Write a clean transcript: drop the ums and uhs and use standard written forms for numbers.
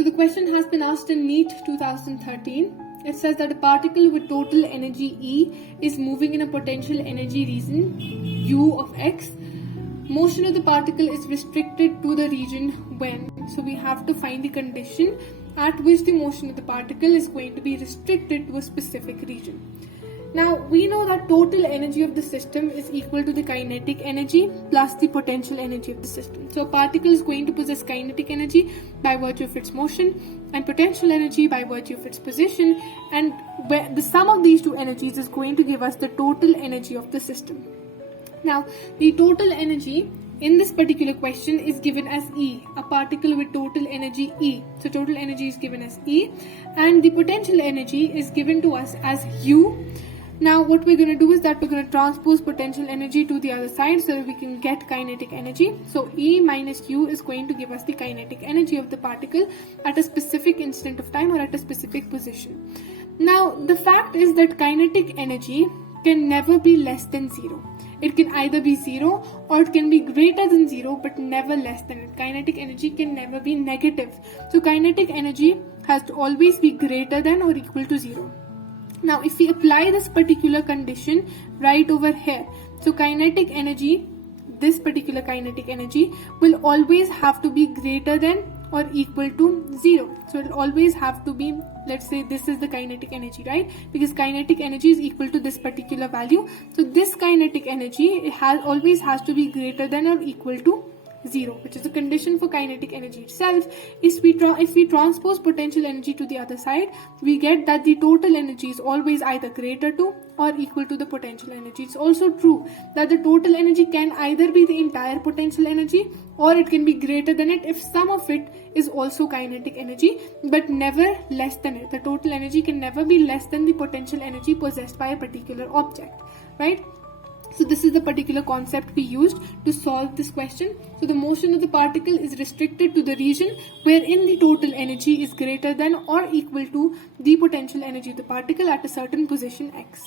So the question has been asked in NEET 2013. It says that a particle with total energy E is moving in a potential energy region U of X. Motion of the particle is restricted to the region when. So we have to find the condition at which the motion of the particle is going to be restricted to a specific region. Now we know that total energy of the system is equal to the kinetic energy plus the potential energy of the system. So a particle is going to possess kinetic energy by virtue of its motion and potential energy by virtue of its position, and the sum of these two energies is going to give us the total energy of the system. Now the total energy in this particular question is given as E, a particle with total energy E. So total energy is given as E and the potential energy is given to us as U. Now what we're going to do is that we're going to transpose potential energy to the other side so that we can get kinetic energy. So E minus U is going to give us the kinetic energy of the particle at a specific instant of time or at a specific position. Now the fact is that kinetic energy can never be less than 0. It can either be 0 or it can be greater than 0 but never less than it. Kinetic energy can never be negative. So kinetic energy has to always be greater than or equal to 0. Now if we apply this particular condition right over here, so kinetic energy, this particular kinetic energy will always have to be greater than or equal to 0. So it will always have to be, let's say this is the kinetic energy, right? Because kinetic energy is equal to this particular value. So this kinetic energy always has to be greater than or equal to 0, which is a condition for kinetic energy itself. If we transpose potential energy to the other side, we get that the total energy is always either greater to or equal to the potential energy. It's also true that the total energy can either be the entire potential energy or it can be greater than it if some of it is also kinetic energy, but never less than it. The total energy can never be less than the potential energy possessed by a particular object, right? So this is the particular concept we used to solve this question. So the motion of the particle is restricted to the region wherein the total energy is greater than or equal to the potential energy of the particle at a certain position x.